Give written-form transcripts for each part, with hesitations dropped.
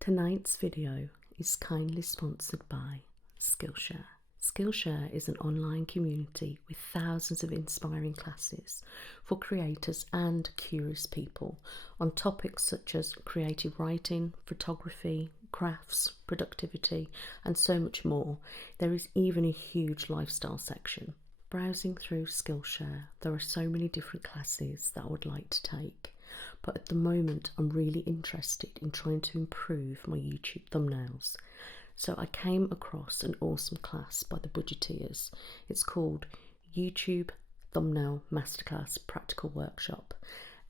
Tonight's video is kindly sponsored by Skillshare. Skillshare is an online community with thousands of inspiring classes for creators and curious people on topics such as creative writing, photography, crafts, productivity, and so much more. There is even a huge lifestyle section. Browsing through Skillshare, there are so many different classes that I would like to take, but at the moment I'm really interested in trying to improve my YouTube thumbnails. So I came across an awesome class by the Budgeteers. It's called YouTube Thumbnail Masterclass Practical Workshop,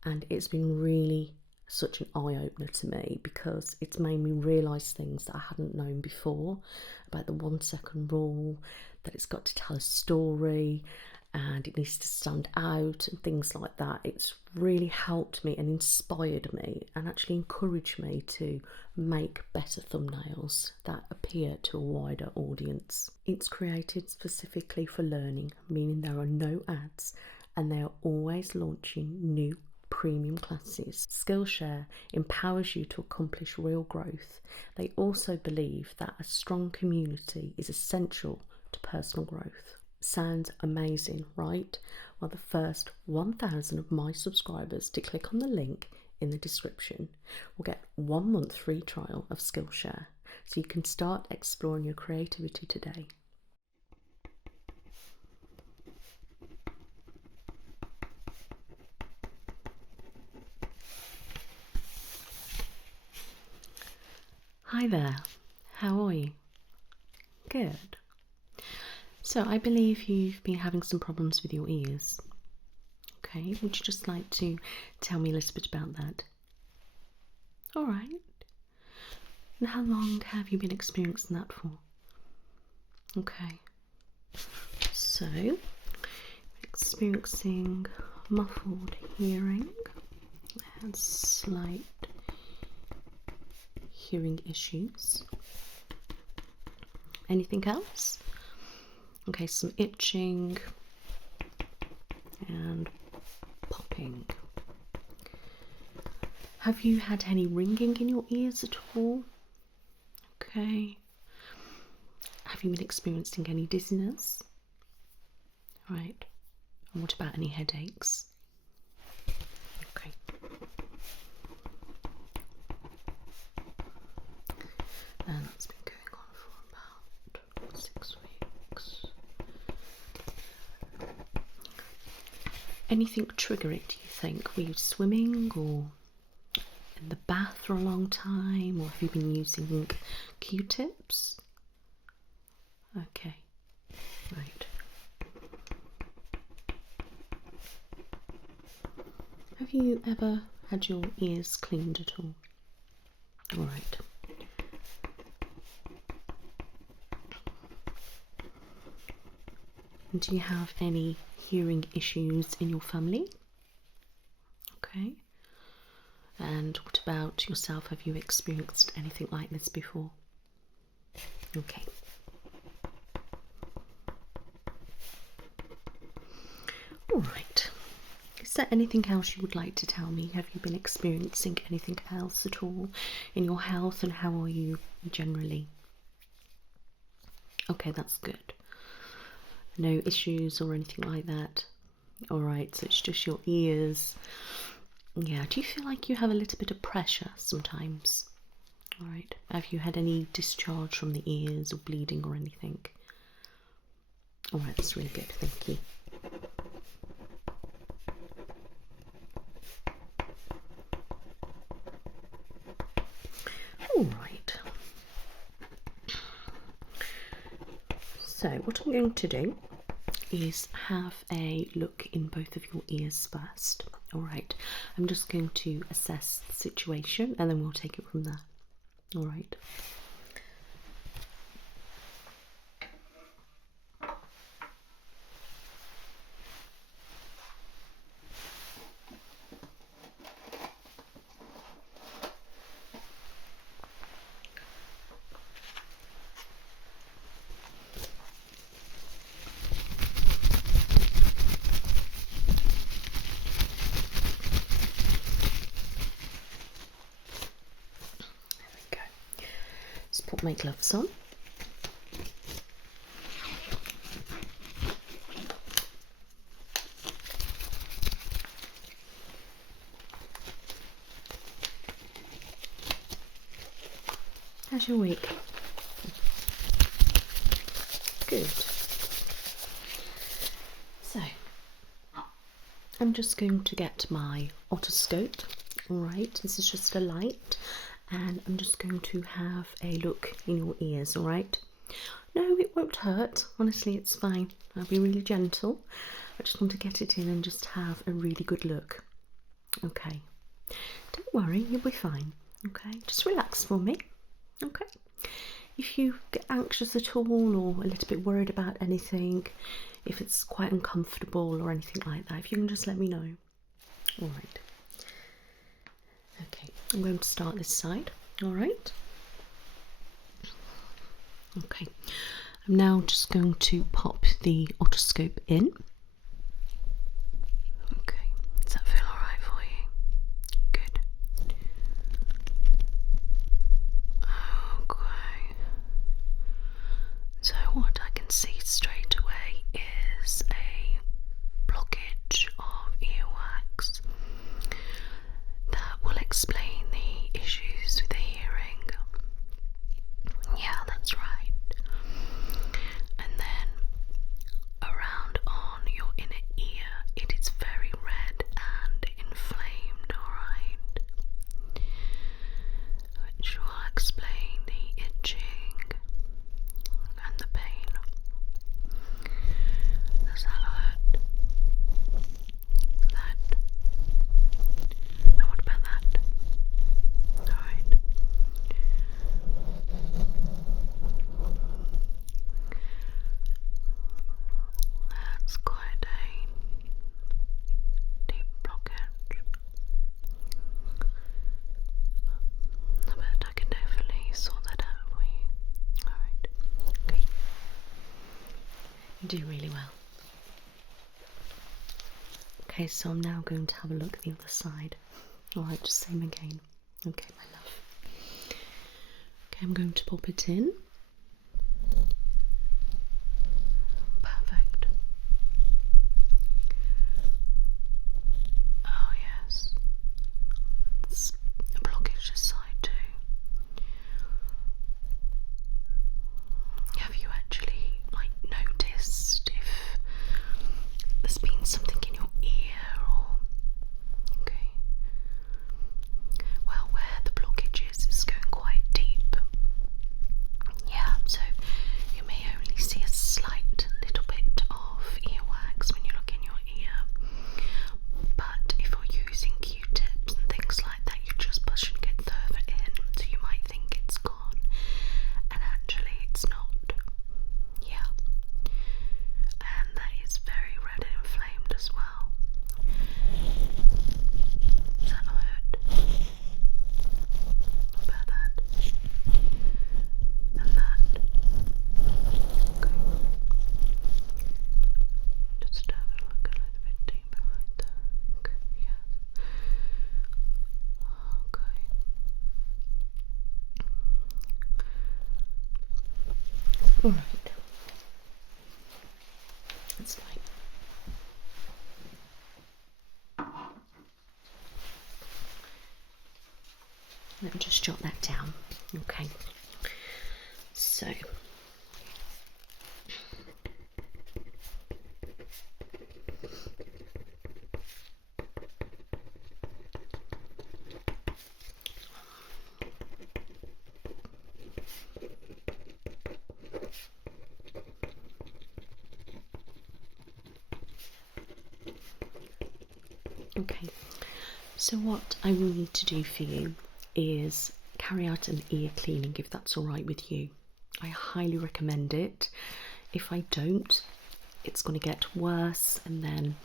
and it's been really such an eye-opener to me because it's made me realise things that I hadn't known before about the 1 second rule, that it's got to tell a story and it needs to stand out and things like that. It's really helped me and inspired me and actually encouraged me to make better thumbnails that appear to a wider audience. It's created specifically for learning, meaning there are no ads and they are always launching new premium classes. Skillshare empowers you to accomplish real growth. They also believe that a strong community is essential to personal growth. Sounds amazing, right? Well, the first 1,000 of my subscribers to click on the link in the description will get 1 month free trial of Skillshare, so you can start exploring your creativity today. Hi there, how are you? Good. So I believe you've been having some problems with your ears. Okay, would you just like to tell me a little bit about that? All right. And how long have you been experiencing that for? Okay. So, experiencing muffled hearing and slight hearing issues. Anything else? Okay, some itching and popping. Have you had any ringing in your ears at all? Okay. Have you been experiencing any dizziness? Right. And what about any headaches? Okay. And that's been going on for about 6 weeks. Anything trigger it, do you think? Were you swimming or in the bath for a long time, or have you been using Q-tips? Okay, right. Have you ever had your ears cleaned at all? All right. And do you have any hearing issues in your family? Okay. And what about yourself? Have you experienced anything like this before? Okay. All right. Is there anything else you would like to tell me? Have you been experiencing anything else at all in your health, and how are you generally? Okay, that's good. No issues or anything like that? Alright, so it's just your ears. Yeah, do you feel like you have a little bit of pressure sometimes? Alright, have you had any discharge from the ears or bleeding or anything? Alright, that's really good, thank you. Alright. So what I'm going to do is have a look in both of your ears first. Alright, I'm just going to assess the situation and then we'll take it from there. Alright. put my gloves on. How's your week? Good. So, I'm just going to get my otoscope. Alright, this is just a light, and I'm just going to have a look in your ears, alright? No, it won't hurt. Honestly, it's fine. I'll be really gentle. I just want to get it in and just have a really good look. Okay. Don't worry, you'll be fine. Okay, just relax for me. Okay. If you get anxious at all or a little bit worried about anything, if it's quite uncomfortable or anything like that, if you can just let me know. Alright. Okay, I'm going to start this side. Alright. Okay. I'm now just going to pop the otoscope in. Okay. Does that feel alright for you? Good. Okay. So what I can see straight away is a blockage of earwax. That will explain the issues with the hearing. Yeah, that's right. And then around on your inner ear, it is very red and inflamed, alright? Which will explain the itching and the pain. Does that hurt? That? And what about that? Alright. That's quite a deep blockage. But I can definitely sort that out for you. Alright. Okay. You do really well. Okay, so I'm now going to have a look at the other side. Alright, just same again. Okay, my love. Okay, I'm going to pop it in. Perfect. Oh yes. It's a blockage this side too. Have you actually noticed if there's been something in your ear or okay? Well, where the blockage is going quite deep. Yeah, so you may only see a slight little bit of earwax when you look in your ear. But if you're using Q-tips and things like that, you're just pushing it further in, so you might think it's gone, and actually it's not. Yeah. And that is very red and inflamed as well. Does that hurt? About that? And that? Okay. Just have a look a little bit deeper right there. Okay, yes. Okay. Alright. That's fine. Let me just jot that down. Okay. So okay. So what I will need to do for you is carry out an ear cleaning, if that's all right with you. I highly recommend it. If I don't, it's going to get worse and then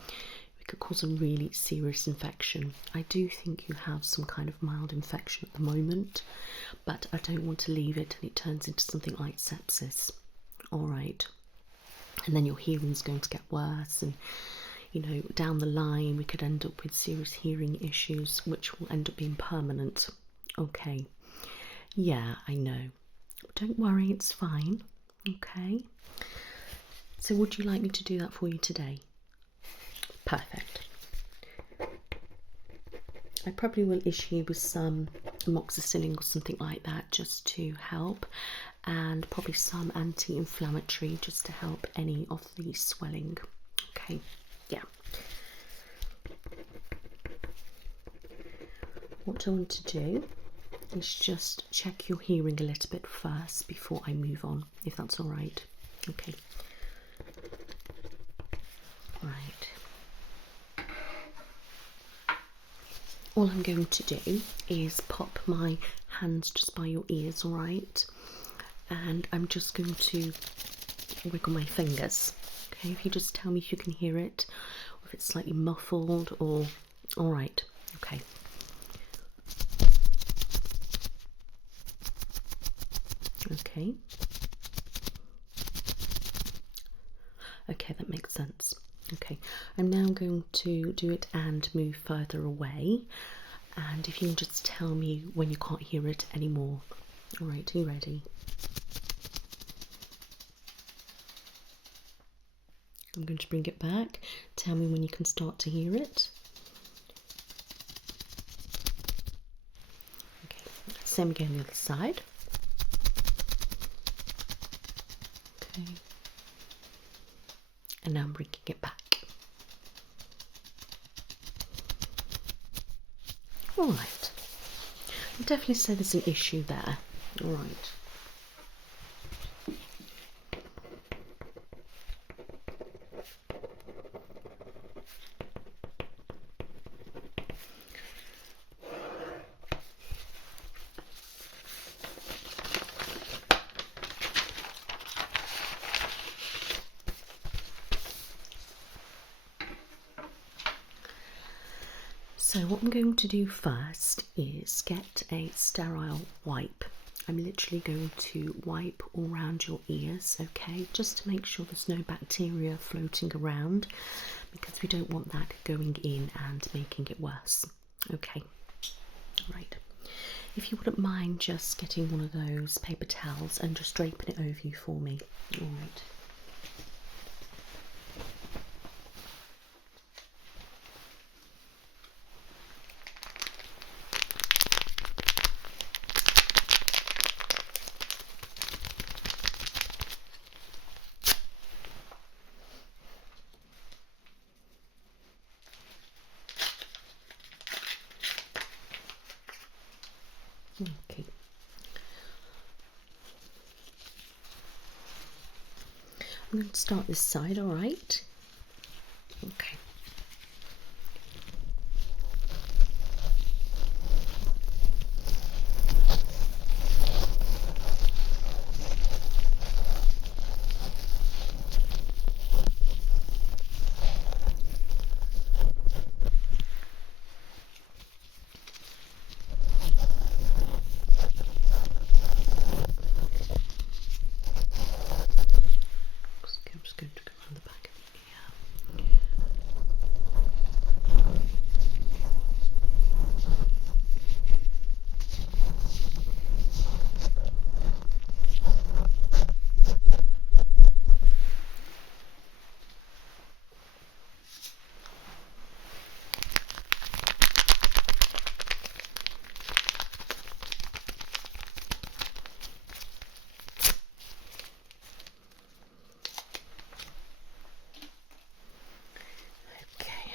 it could cause a really serious infection. I do think you have some kind of mild infection at the moment, but I don't want to leave it and it turns into something like sepsis. Alright. And then your hearing's going to get worse, and you know, down the line we could end up with serious hearing issues which will end up being permanent. Okay. Yeah, I know. Don't worry, it's fine. Okay. So would you like me to do that for you today? Perfect. I probably will issue you with some amoxicillin or something like that just to help, and probably some anti-inflammatory just to help any of the swelling. Okay, yeah. What I want to do is just check your hearing a little bit first before I move on, if that's all right. Okay. Right. All I'm going to do is pop my hands just by your ears, all right? And I'm just going to wiggle my fingers. Okay, if you just tell me if you can hear it, or if it's slightly muffled, or all right. Okay. Okay. Okay, that makes sense. Okay, I'm now going to do it and move further away. And if you can just tell me when you can't hear it anymore. All right, are you ready? I'm going to bring it back. Tell me when you can start to hear it. Okay, same again the other side. Okay. And now I'm bringing it back. All right. I'd definitely say there's an issue there. All right. So what I'm going to do first is get a sterile wipe. I'm literally going to wipe all around your ears, okay, just to make sure there's no bacteria floating around, because we don't want that going in and making it worse. Okay, right. If you wouldn't mind just getting one of those paper towels and just draping it over you for me. All right. Okay. I'm going to start this side, all right? Okay. I'm just going to go around the back of the ear.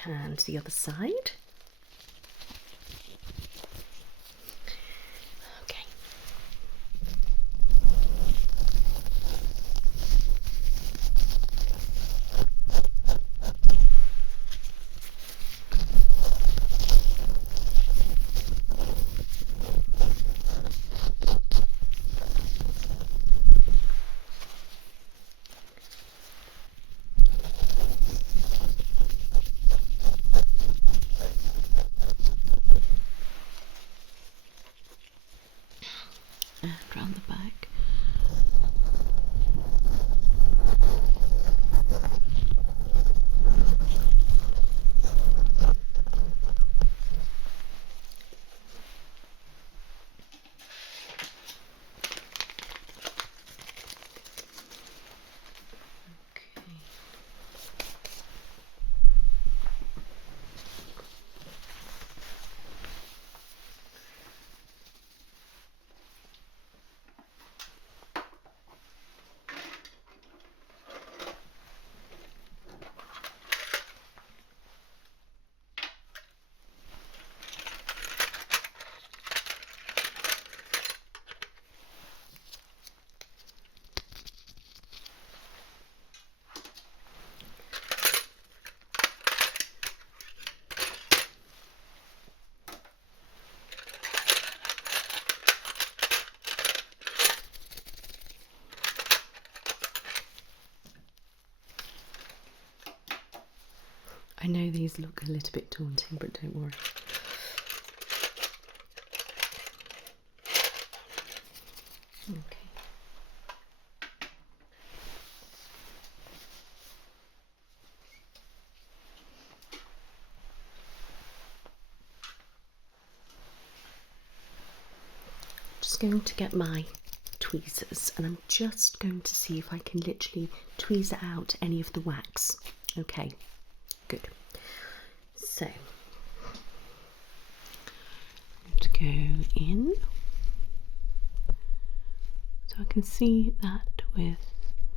And the other side. Okay. I know these look a little bit daunting, but don't worry. Okay. Just going to get my tweezers and I'm just going to see if I can literally tweeze out any of the wax. Okay, good. So, to go in, so I can see that with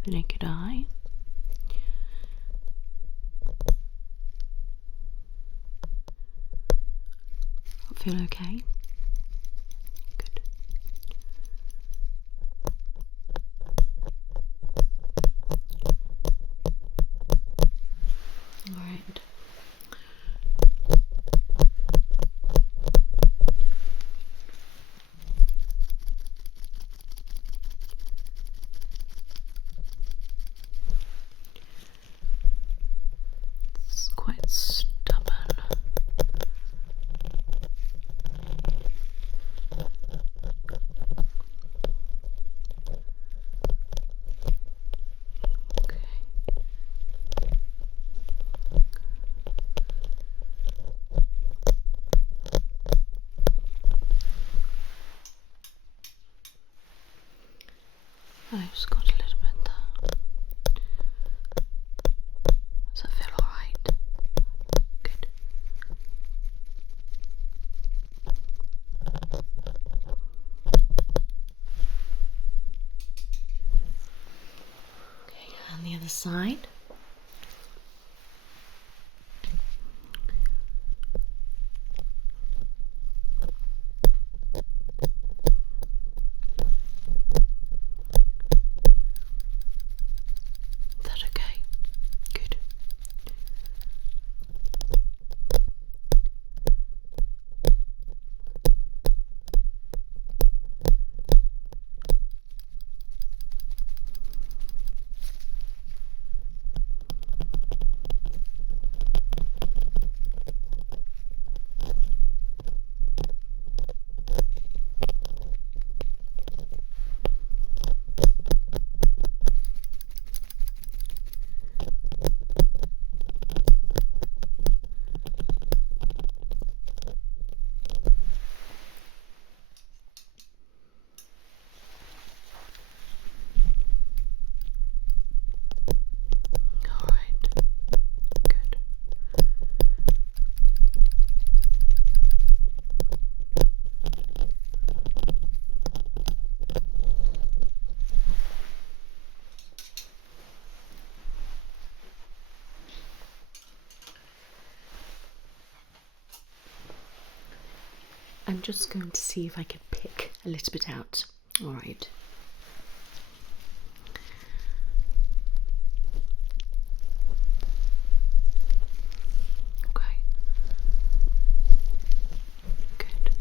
the naked eye. I feel okay. Good. All right. It's quite stubborn. I've just got a little bit there. Does that feel alright? Good. Okay, and the other side. I'm just going to see if I can pick a little bit out. All right. Okay. Good.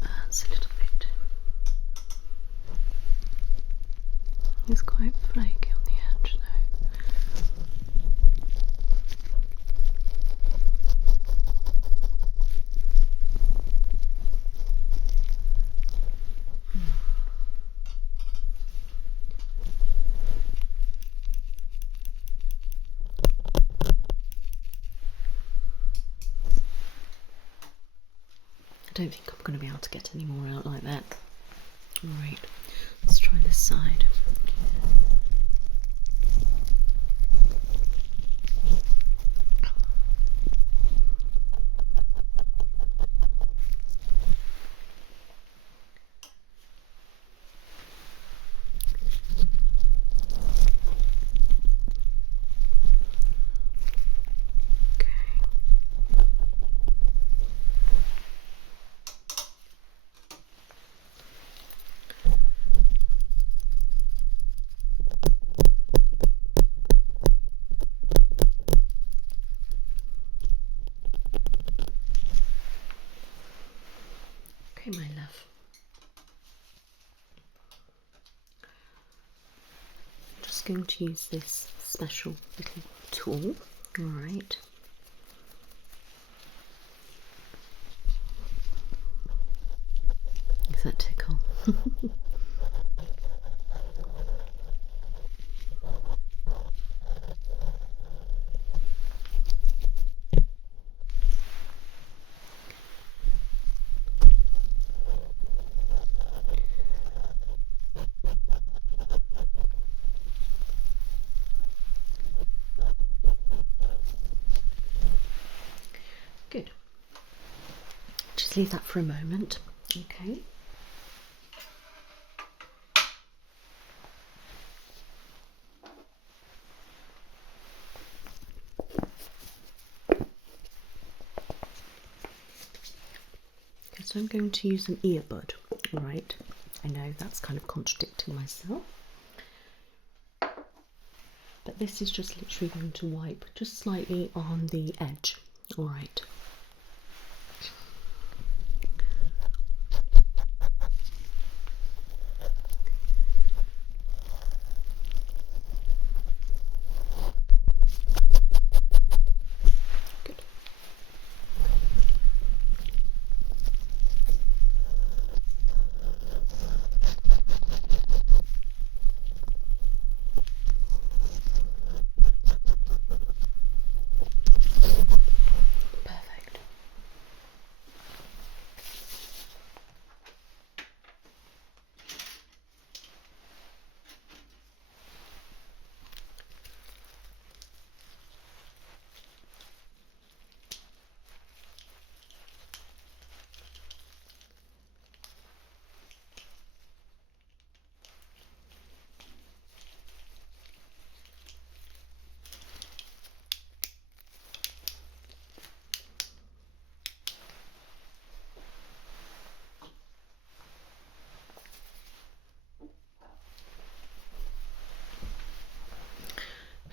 That's a little bit. It's quite flaky on the edge though. I don't think I'm going to be able to get any more out like that. Alright, let's try this side. Okay, my love. I'm just going to use this special little tool. All right. Does that tickle? Good. Just leave that for a moment. Okay. So I'm going to use an earbud. All right. I know that's kind of contradicting myself. But this is just literally going to wipe just slightly on the edge. All right.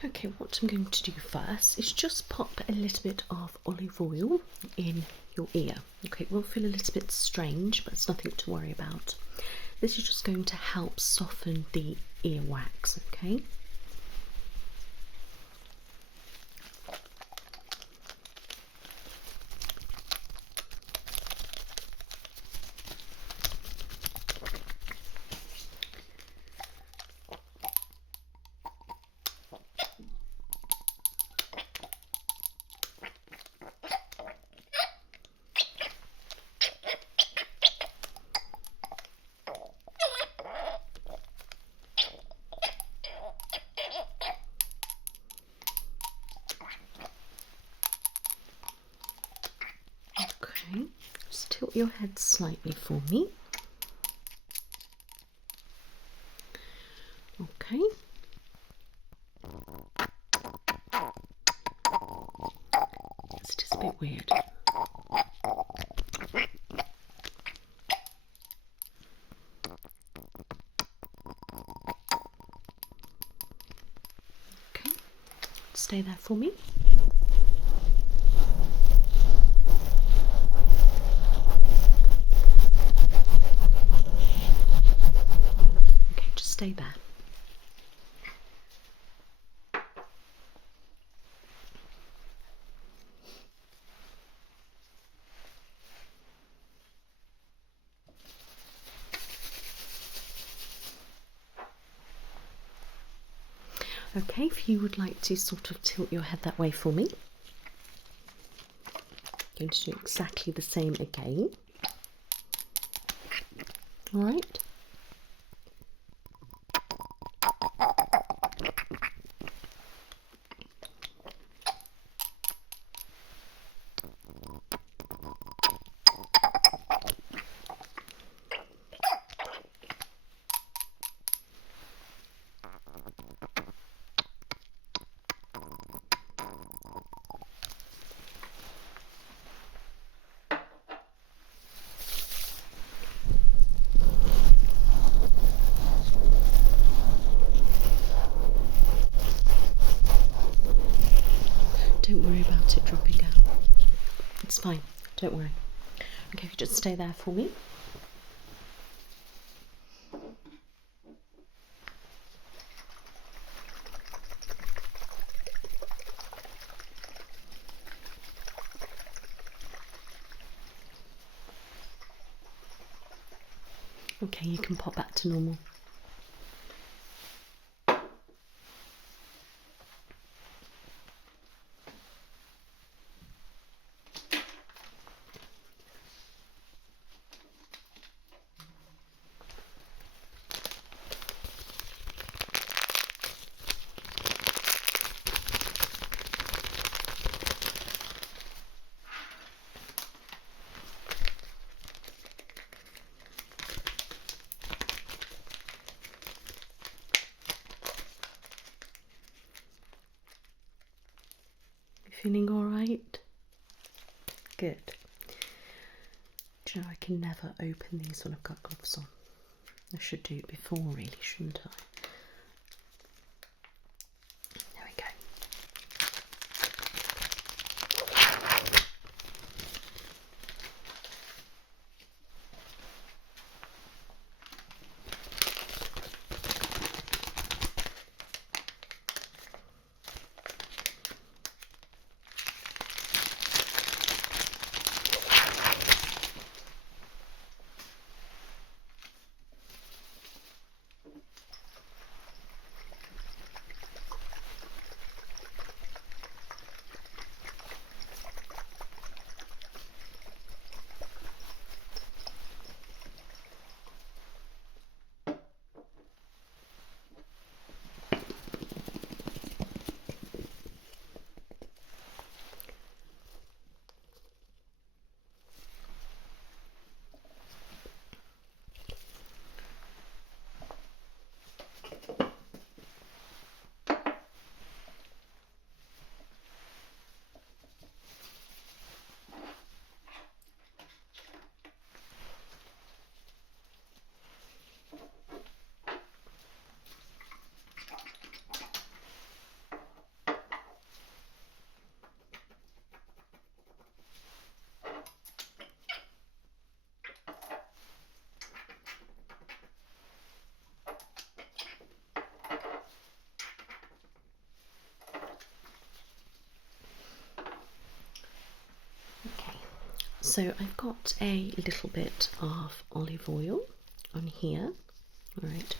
Okay, what I'm going to do first is just pop a little bit of olive oil in your ear. Okay, it will feel a little bit strange, but it's nothing to worry about. This is just going to help soften the earwax, okay? Okay, just tilt your head slightly for me. Okay. It's just a bit weird. Okay, stay there for me. Stay there. Okay, if you would like to sort of tilt your head that way for me. I'm going to do exactly the same again. All right. Don't worry about it dropping out. It's fine, don't worry. Okay, if you just stay there for me. Okay, you can pop back to normal. Feeling all right? Good. Do you know, I can never open these when I've got gloves on. I should do it before, really, shouldn't I? There we go. So I've got a little bit of olive oil on here. All right,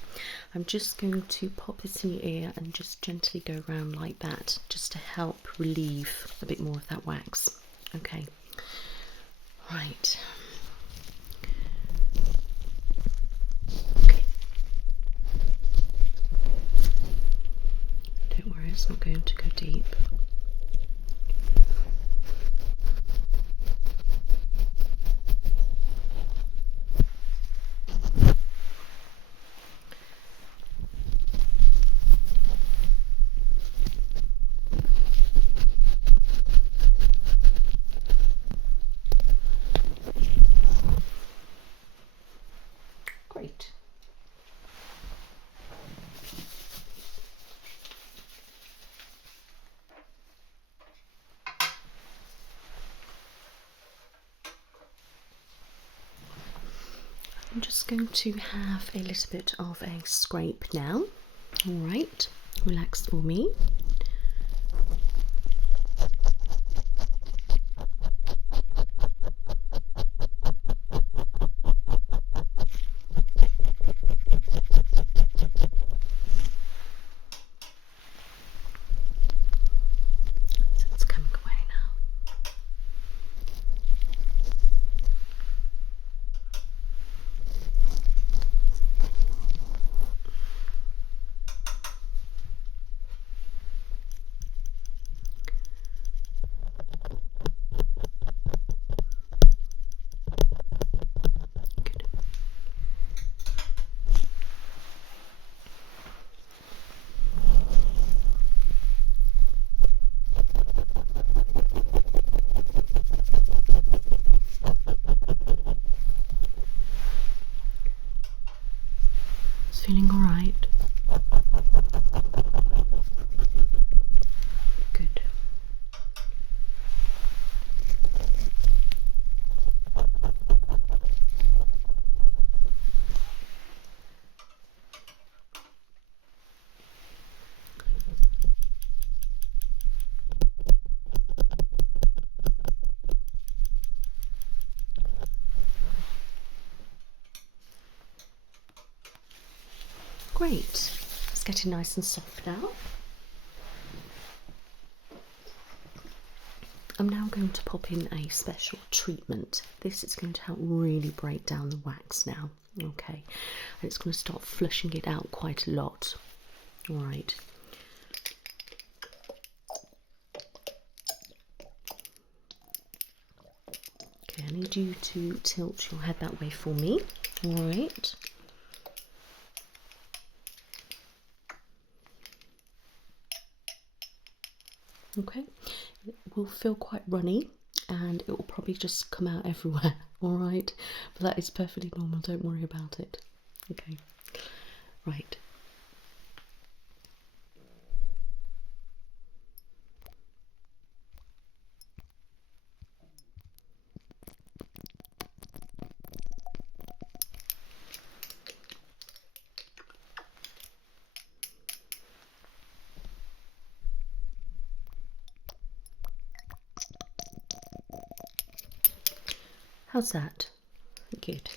I'm just going to pop this in your ear and just gently go around like that, just to help relieve a bit more of that wax. Okay, right. Okay. Don't worry, it's not going to go deep. I'm just going to have a little bit of a scrape now. All right, relax for me. It's coming away now. Feeling all right? Good. great. It's getting nice and soft now. I'm now going to pop in a special treatment. This is going to help really break down the wax now. Okay, and it's going to start flushing it out quite a lot. All right. Okay, I need you to tilt your head that way for me. All right. Okay, it will feel quite runny and it will probably just come out everywhere, all right? But that is perfectly normal, don't worry about it. Okay, right. How's that? Good.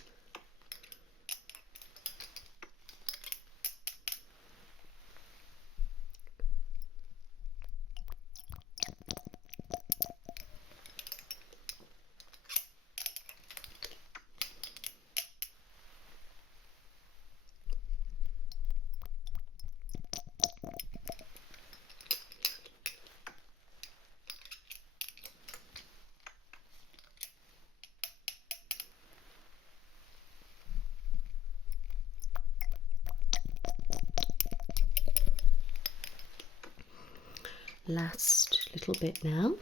Last little bit now.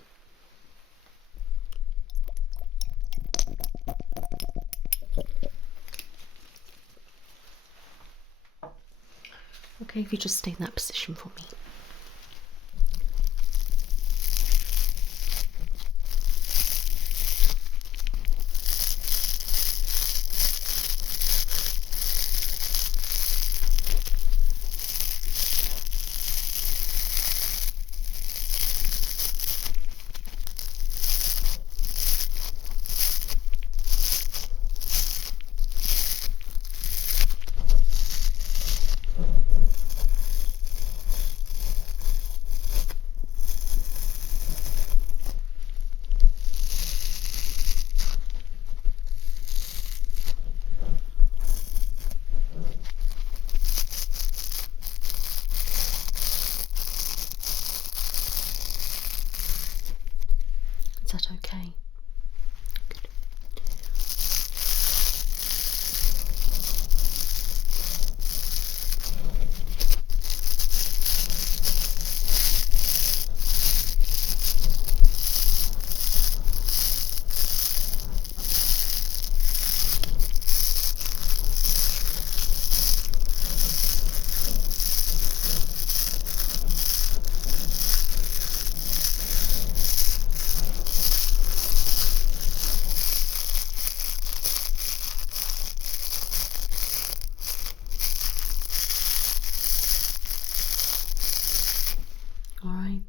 Okay, if you just stay in that position for me. Is that okay? Good. All right.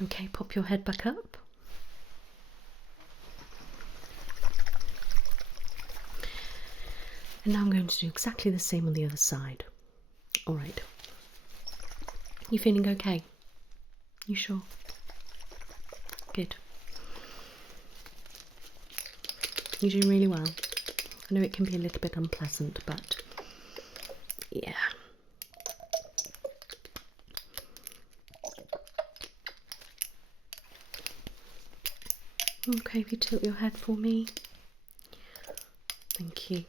Okay, pop your head back up. And now I'm going to do exactly the same on the other side. All right. You feeling okay? You sure? Good. You're doing really well. I know it can be a little bit unpleasant, but yeah. Okay, if you tilt your head for me. Thank you.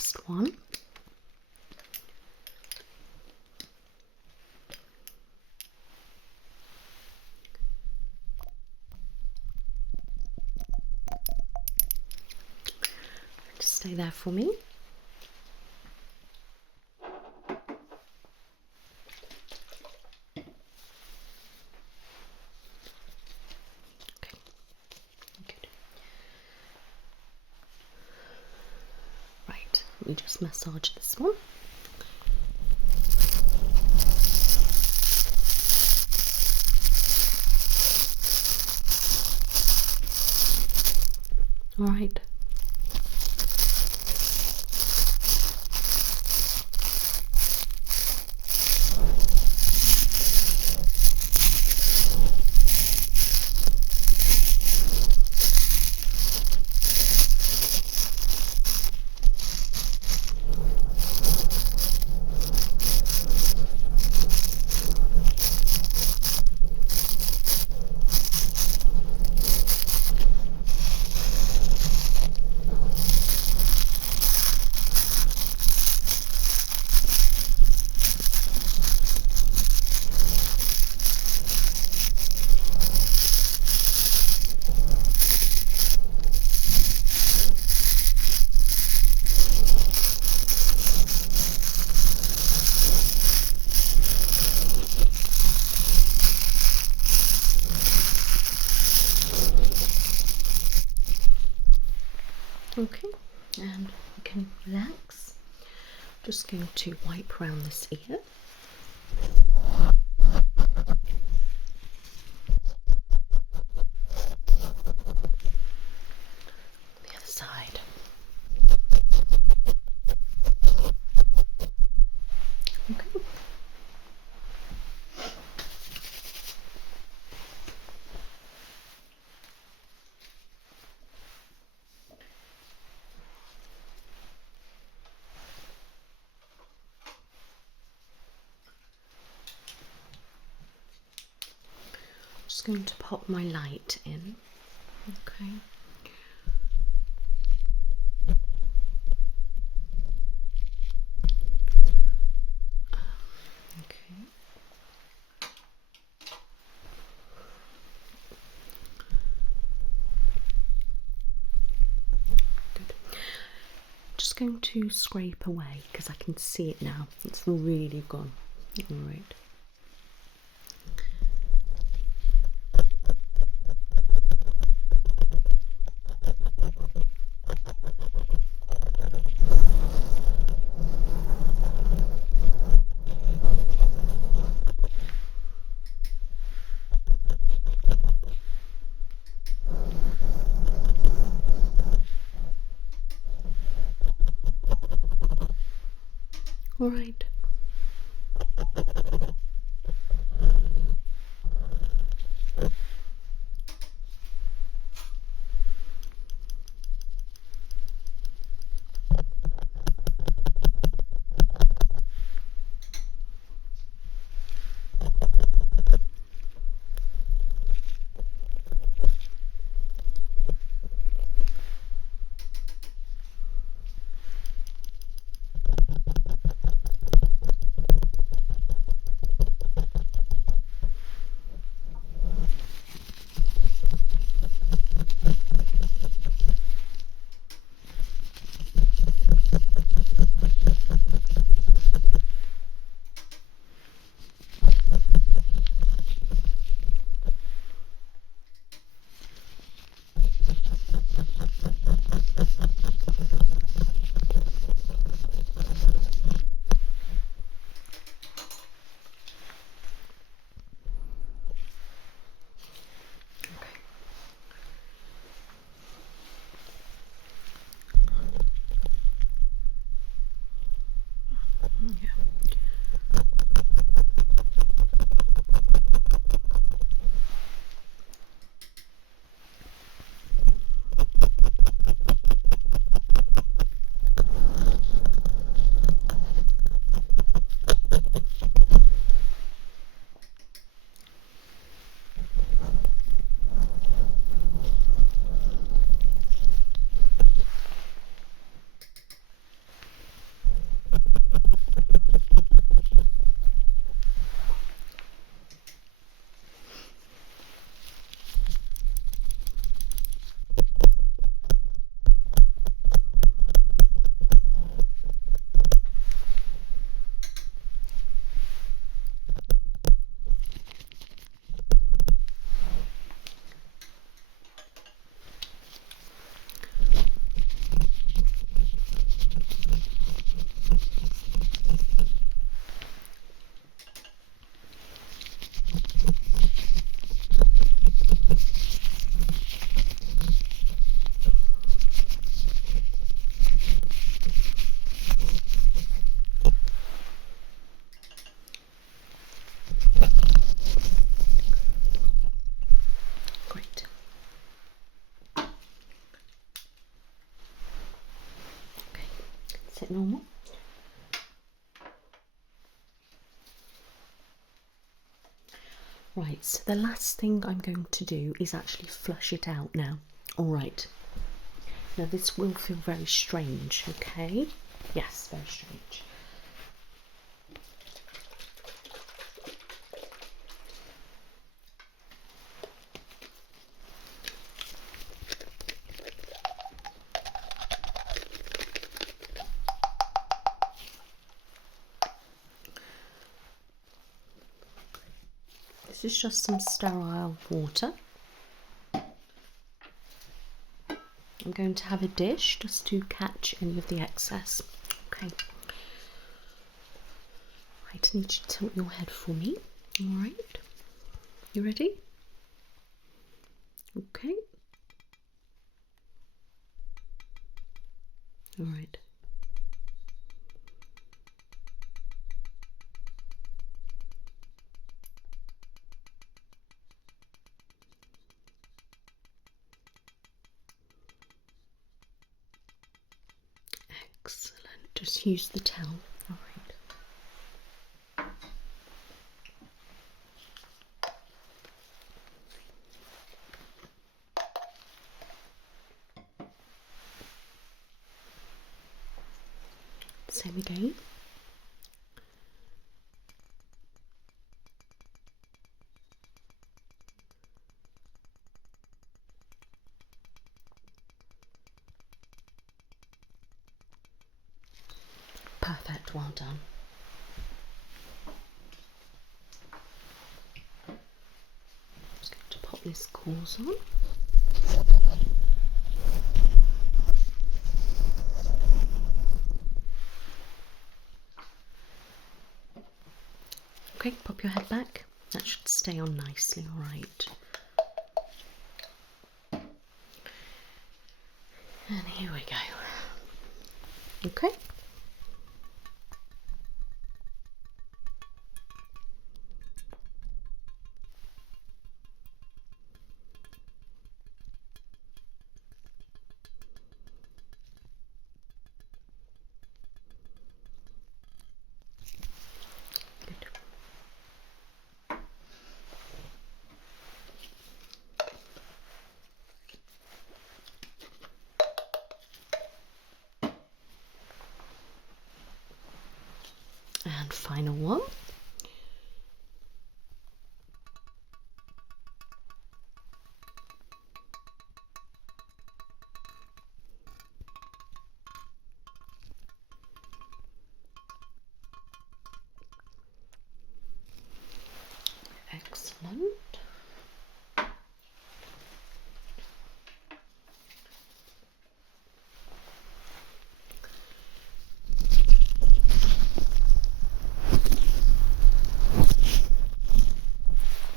last one. Just stay there for me. We just massage this one. All right. Okay, and we can relax. Just going to wipe around this ear. The other side. Okay. Just going to pop my light in. Okay. Okay. Good. Just going to scrape away because I can see it now. It's really gone. All right. All right. it normal. Right, so the last thing I'm going to do is actually flush it out now. Alright, now this will feel very strange, okay? Yes, very strange. This is just some sterile water. I'm going to have a dish just to catch any of the excess. Okay. Right, I need you to tilt your head for me. Alright. You ready? Okay. Alright. Excellent. Just use the towel. All right. Same again. Perfect, well done. Just going to pop this Gauze on. Okay, pop your head back. That should stay on nicely, all right. And here we go. Okay. And final one. Excellent.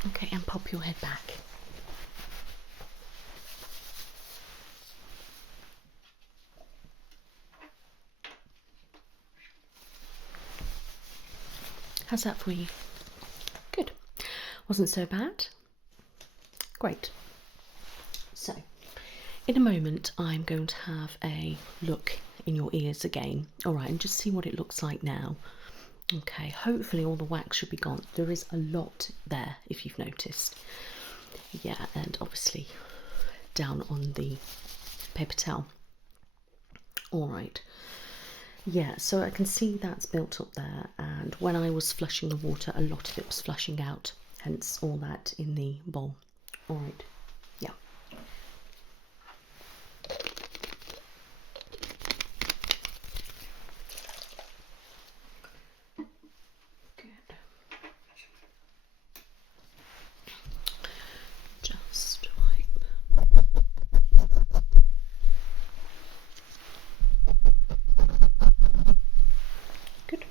Okay, and pop your head back. How's that for you? Good. Wasn't so bad. Great. So, in a moment, I'm going to have a look in your ears again. All right, and just see what it looks like now. Okay, hopefully all the wax should be gone. There is a lot there, if you've noticed. Yeah, and obviously down on the paper towel. All right. Yeah, so I can see that's built up there, and when I was flushing the water, a lot of it was flushing out, hence all that in the bowl. All right. Yeah. Just wipe. Good.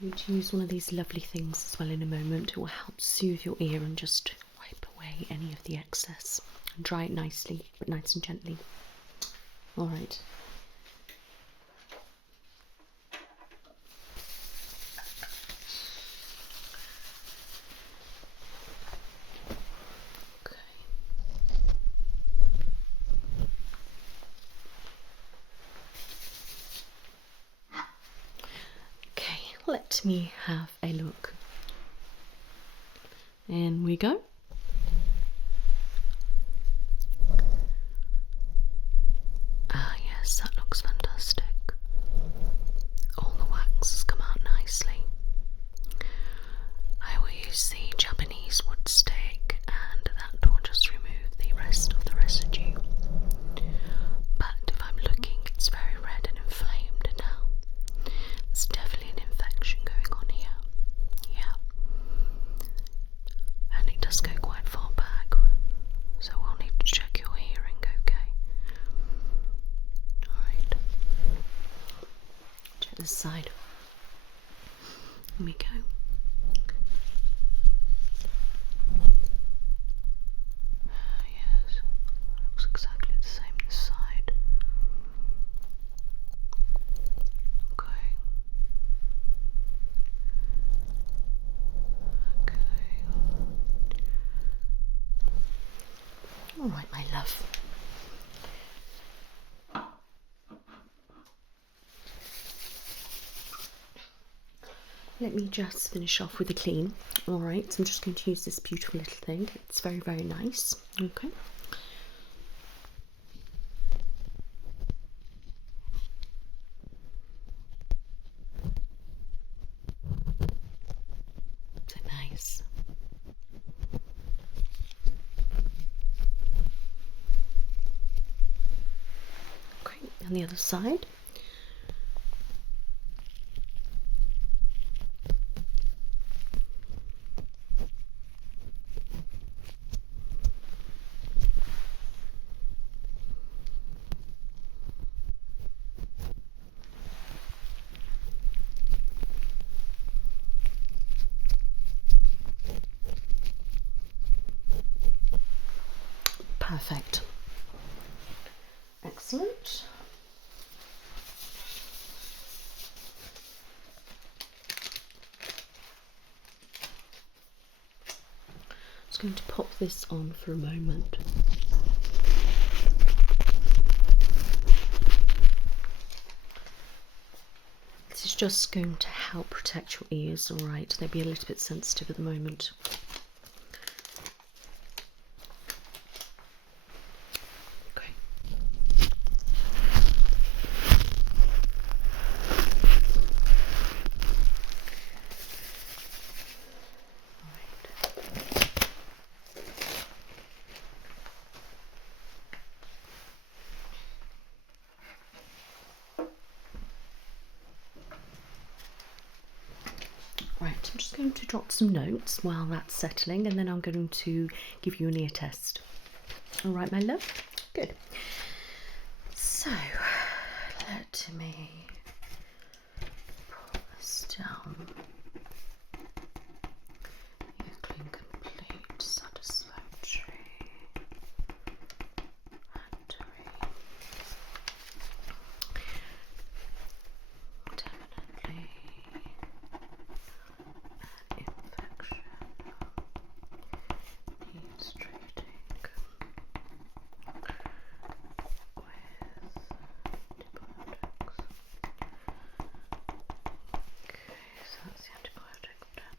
I'm going to use one of these lovely things as well in a moment. It will help soothe your ear and just wipe away any of the excess and dry it nicely, but nice and gently. All right. let me have a look. In we go. Ah yes, that looks fantastic. All the wax has come out nicely. I will use the Japanese Woodstick and that will just remove the rest of the residue. But if I'm looking, it's very red and inflamed now. There's definitely an infection going on here. Yeah. And it does go quite far back, so we'll need to check your hearing, okay? Alright. Check this side. Here we go. Yes, looks exactly the same this side. Okay. Okay. All right, my love. Let me just finish off with a clean. All right, so I'm just going to use this beautiful little thing. It's very, very nice. Okay. Is it nice? Okay, and the other side. Perfect. Excellent. Just going to pop this on for a moment. This is just going to help protect your ears, alright? They'll be a little bit sensitive at the moment. Right, I'm just going to drop some notes while that's settling, and then I'm going to give you an ear test. All right, my love? Good. So, let me pull this down. Ear clean complete, satisfactory, battery. Definitely. Infection needs treating with antibiotics. Okay, so that's the antibiotic done.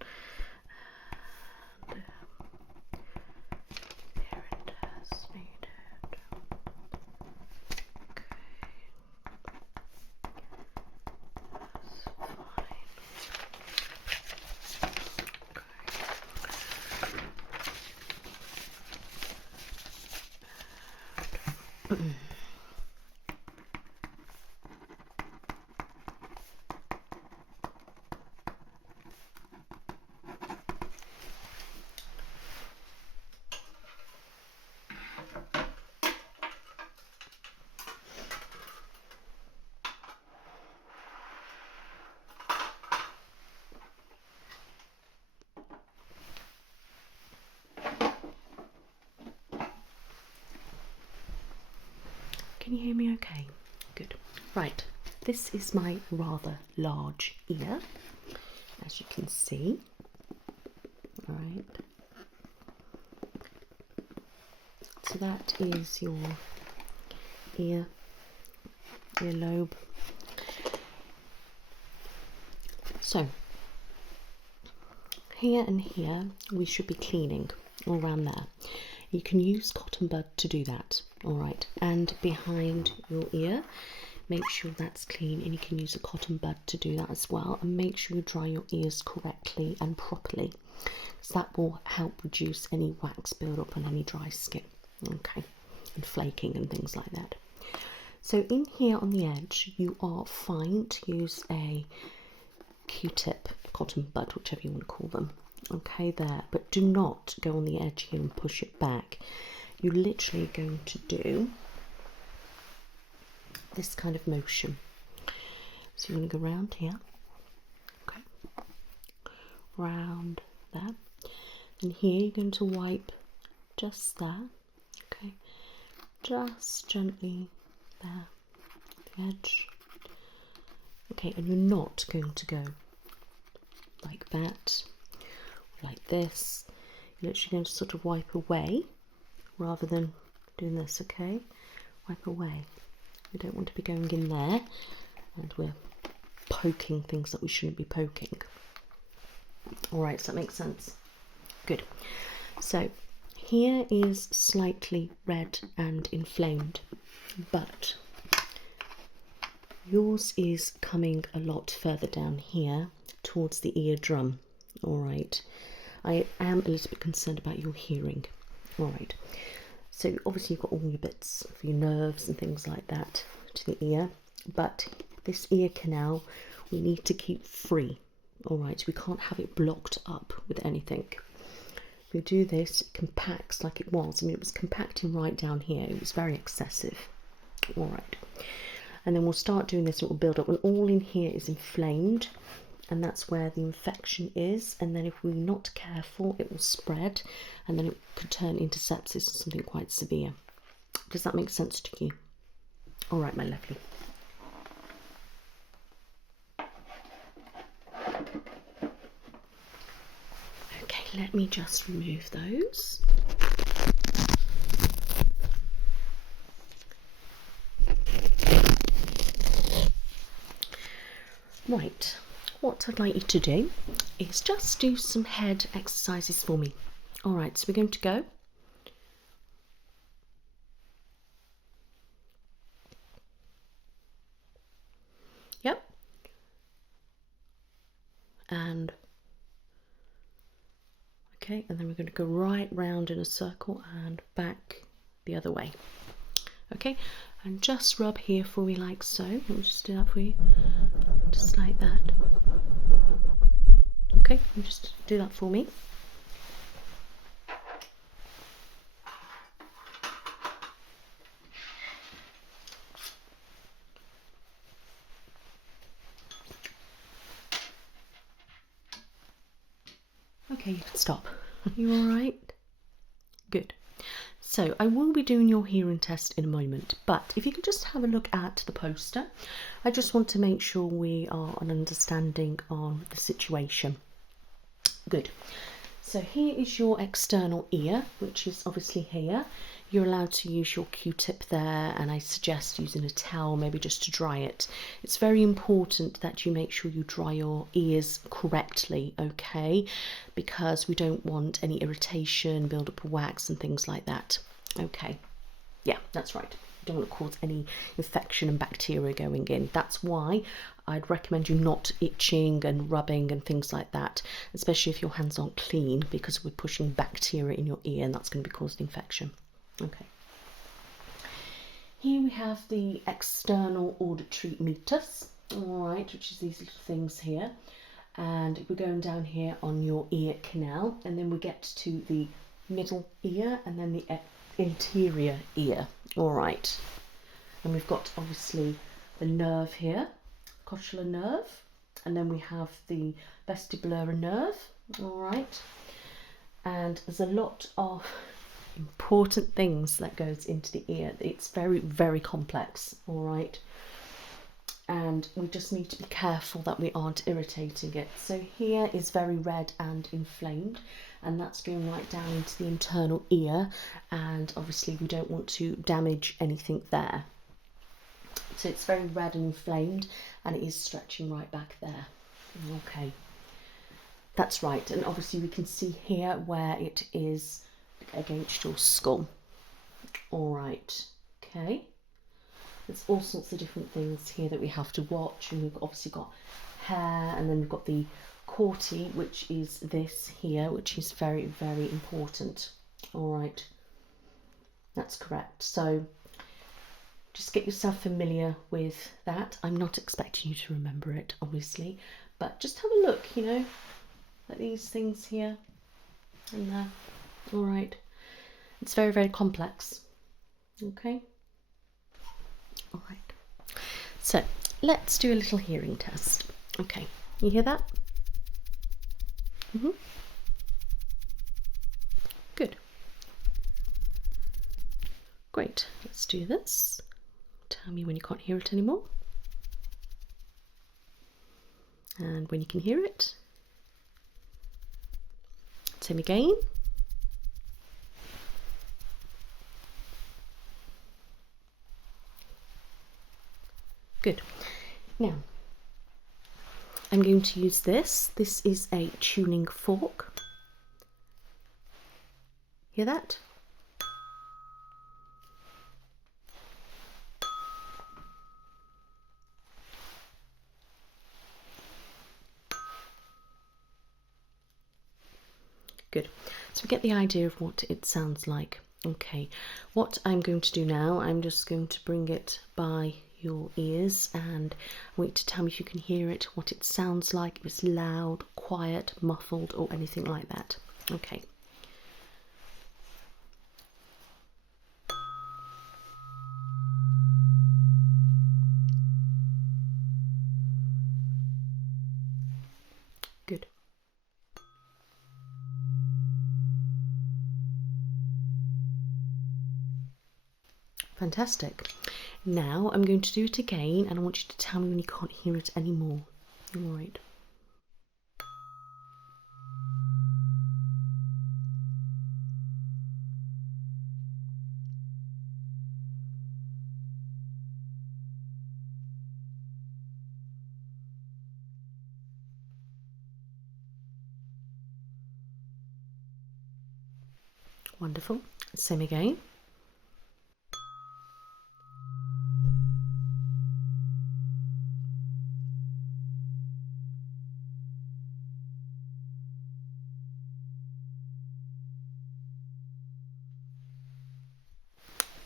And hearing test needed. Okay, that's fine. Can you hear me okay? Good. Right, this is my rather large ear, as you can see. All right. So that is your earlobe. So here and here we should be cleaning all around there. You can use cotton bud to do that, all right, and behind your ear, make sure that's clean, and you can use a cotton bud to do that as well, and make sure you dry your ears correctly and properly, so that will help reduce any wax build-up on any dry skin, okay, and flaking and things like that. So in here on the edge, you are fine to use a Q-tip, cotton bud, whichever you want to call them, okay, there, but do not go on the edge here and push it back. You're literally going to do this kind of motion. So you want to go round here, okay, round there, and here you're going to wipe just there, okay, just gently there, the edge, okay, and you're not going to go like that, like this. You're literally going to sort of wipe away rather than doing this, okay, wipe away. We don't want to be going in there and we're poking things that we shouldn't be poking. All right, does that make sense? Good. So here is slightly red and inflamed, but yours is coming a lot further down here towards the eardrum. All right, I am a little bit concerned about your hearing. All right, so obviously you've got all your bits for your nerves and things like that to the ear, but this ear canal we need to keep free. All right, we can't have it blocked up with anything. If we do this, it compacts like it was. I mean, it was compacting right down here. It was very excessive. All right, and then we'll start doing this and it will build up, and all in here is inflamed, and that's where the infection is, and then if we're not careful it will spread, and then it could turn into sepsis or something quite severe. Does that make sense to you? All right, my lovely. Okay, let me just remove those. Right, what I'd like you to do is just do some head exercises for me. All right, so we're going to go. Yep. And okay, and then we're going to go right round in a circle and back the other way. Okay, and just rub here for me like so. Let me just do that for you, just like that. Okay, and just do that for me. Okay, you can stop. You all right? Good. So I will be doing your hearing test in a moment, but if you could just have a look at the poster, I just want to make sure we are on understanding on the situation. Good. So here is your external ear, which is obviously here. You're allowed to use your Q-tip there, and I suggest using a towel maybe just to dry it. It's very important that you make sure you dry your ears correctly, okay? Because we don't want any irritation, build up of wax and things like that. Okay, yeah, that's right. You don't want to cause any infection and bacteria going in. That's why I'd recommend you not itching and rubbing and things like that, especially if your hands aren't clean, because we're pushing bacteria in your ear and that's going to be causing infection. Okay. Here we have the external auditory meters, all right, which is these little things here. And we're going down here on your ear canal, and then we get to the middle ear and then the interior ear, all right. And we've got obviously the nerve here, cochlear nerve, and then we have the vestibular nerve, all right. And there's a lot of important things that goes into the ear. It's very, very complex, all right. And we just need to be careful that we aren't irritating it. So here is very red and inflamed, and that's going right down into the internal ear, and obviously we don't want to damage anything there. So it's very red and inflamed, and it is stretching right back there. Okay, that's right. And obviously we can see here where it is against your skull. All right, okay. There's all sorts of different things here that we have to watch, and we've obviously got hair, and then we've got the corti, which is this here, which is very, very important. All right, that's correct. So just get yourself familiar with that. I'm not expecting you to remember it, obviously, but just have a look, you know, at these things here and there. All right, it's very, very complex. Okay. All right. So let's do a little hearing test. Okay, you hear that? Good. Great. Let's do this. Tell me when you can't hear it anymore. And when you can hear it. Same again. Good. Now, I'm going to use this. This is a tuning fork. Hear that? Good. So we get the idea of what it sounds like. Okay, what I'm going to do now, I'm just going to bring it by your ears and I want you to tell me if you can hear it, what it sounds like, if it's loud, quiet, muffled, or anything like that. Okay. Good. Fantastic. Now I'm going to do it again and I want you to tell me when you can't hear it anymore. All right. Wonderful. Same again.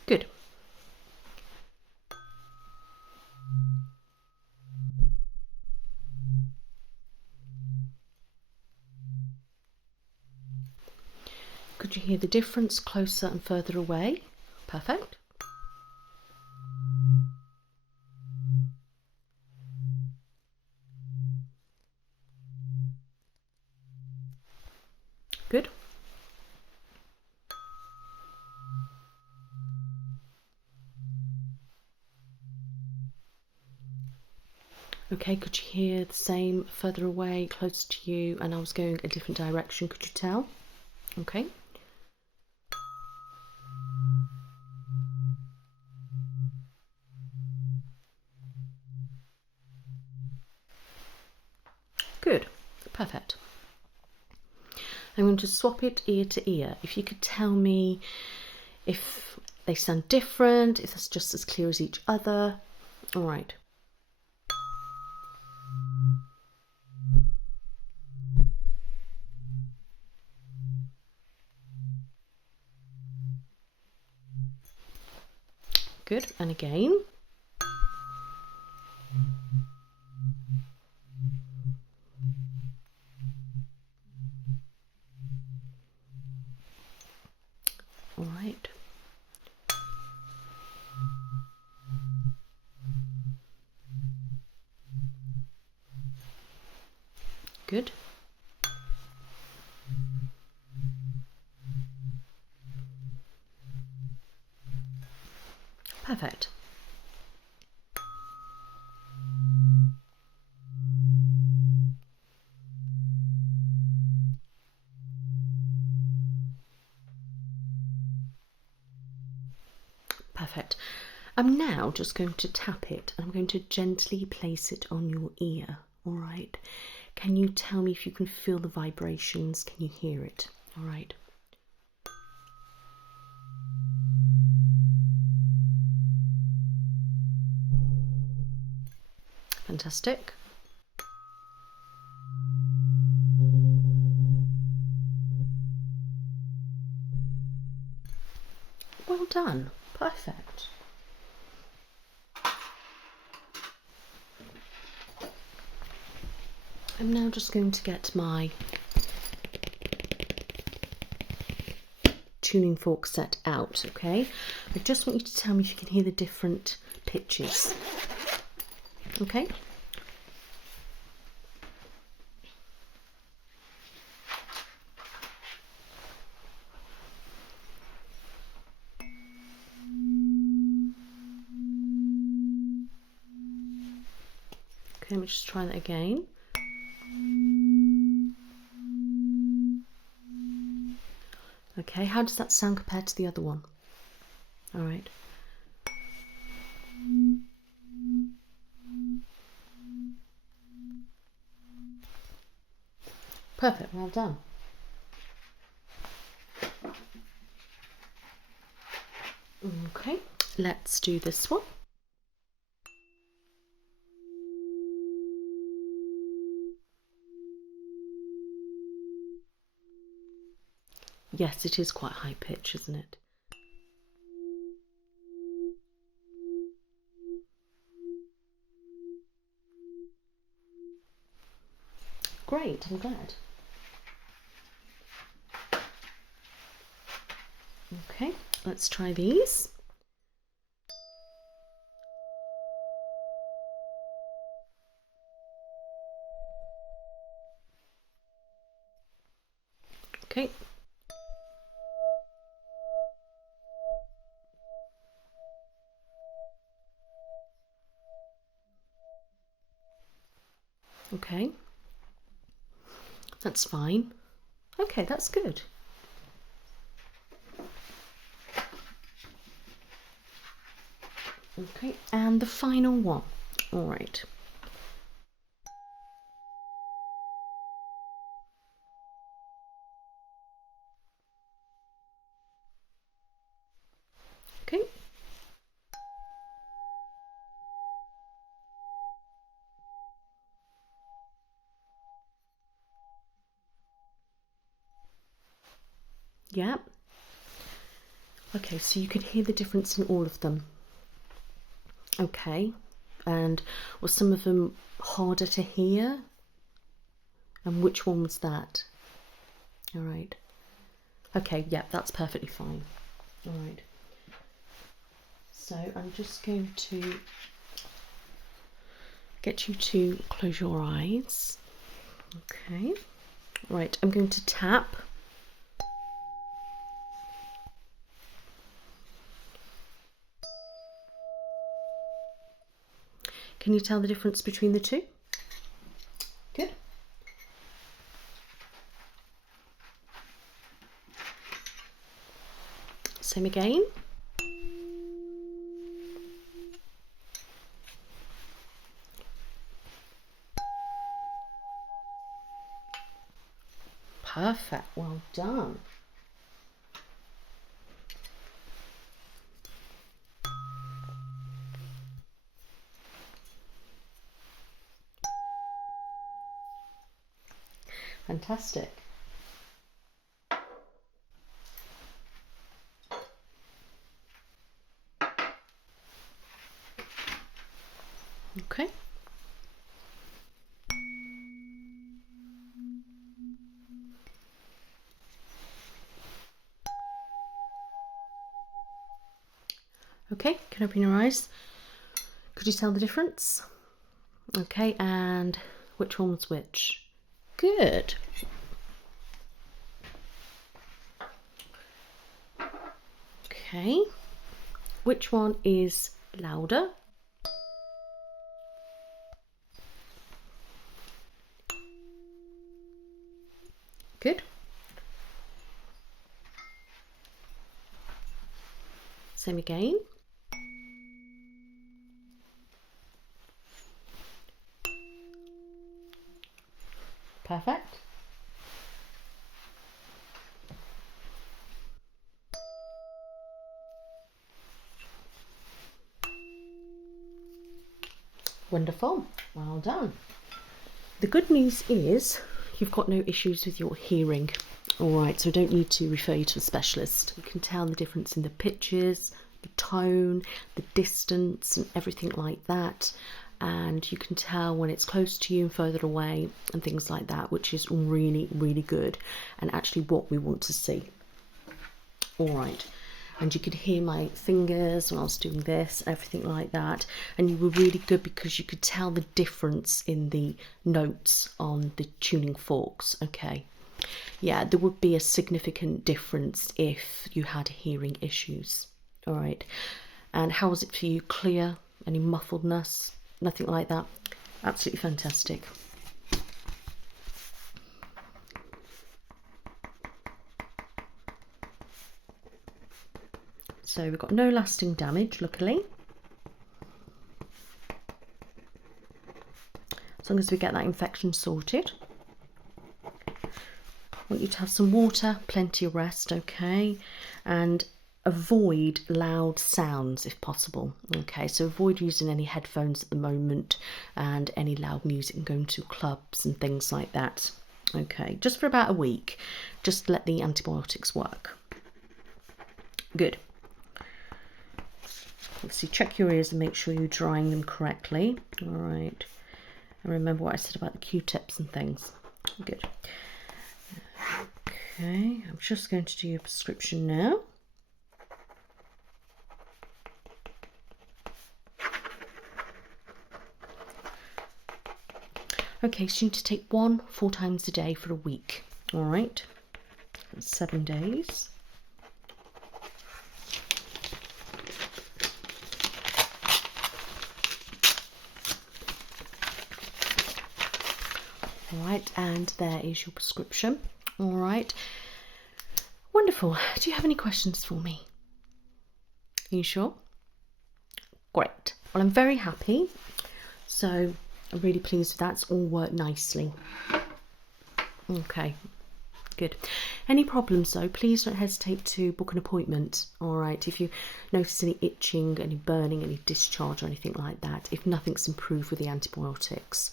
Good. Could you hear the difference closer and further away? Perfect. Good. Okay, could you hear the same further away, closer to you, and I was going a different direction, could you tell? Okay. Good, perfect. I'm going to swap it ear to ear. If you could tell me if they sound different, if that's just as clear as each other. All right. Good, and again. All right. Good. Perfect. Perfect. I'm now just going to tap it and I'm going to gently place it on your ear. All right. Can you tell me if you can feel the vibrations? Can you hear it? All right. Fantastic. Well done. Perfect. I'm now just going to get my tuning fork set out, okay? I just want you to tell me if you can hear the different pitches. Okay? Okay, let me just try that again. Okay, how does that sound compared to the other one? All right. Perfect, well done. Okay, let's do this one. Yes, it is quite high pitch, isn't it? Great, I'm glad. Okay, let's try these. Okay. Okay. That's fine. Okay, that's good. Okay, and the final one. All right. Okay. Yeah. Okay, so you can hear the difference in all of them. Okay, and were some of them harder to hear? And which one was that? All right. Okay, yeah, that's perfectly fine. All right. So I'm just going to get you to close your eyes. Okay. Right, I'm going to tap. Can you tell the difference between the two? Good. Same again. Perfect, well done. Fantastic. Okay. Okay, can you open your eyes? Could you tell the difference? Okay, and which one was which? Good. Okay, which one is louder? Good. Same again. Perfect. Wonderful. Well done. The good news is you've got no issues with your hearing. Alright, so I don't need to refer you to a specialist. You can tell the difference in the pitches, the tone, the distance and everything like that. And you can tell when it's close to you and further away and things like that, which is really, really good and actually what we want to see. Alright. And you could hear my fingers when I was doing this, everything like that. And you were really good because you could tell the difference in the notes on the tuning forks. Okay. Yeah, there would be a significant difference if you had hearing issues. All right. And how was it for you? Clear? Any muffledness? Nothing like that? Absolutely fantastic. So we've got no lasting damage, luckily. As long as we get that infection sorted. I want you to have some water, plenty of rest, okay? And avoid loud sounds if possible, okay? So avoid using any headphones at the moment and any loud music and going to clubs and things like that, okay? Just for about a week, just let the antibiotics work. Good. Obviously check your ears and make sure you're drying them correctly. All right. And remember what I said about the Q-tips and things. Good. Okay, I'm just going to do your prescription now. Okay, so you need to take one 4 times a day for a week. All right. That's 7 days. All right, and there is your prescription. All right, wonderful. Do you have any questions for me? Are you sure? Great. Well, I'm very happy. So I'm really pleased with that. It's all worked nicely. Okay, good. Any problems though, please don't hesitate to book an appointment. All right, if you notice any itching, any burning, any discharge or anything like that, if nothing's improved with the antibiotics.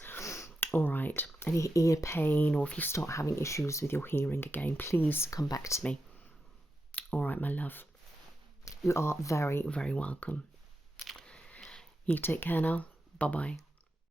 All right, any ear pain or if you start having issues with your hearing again, please come back to me. All right, my love. You are very, very welcome. You take care now. Bye-bye.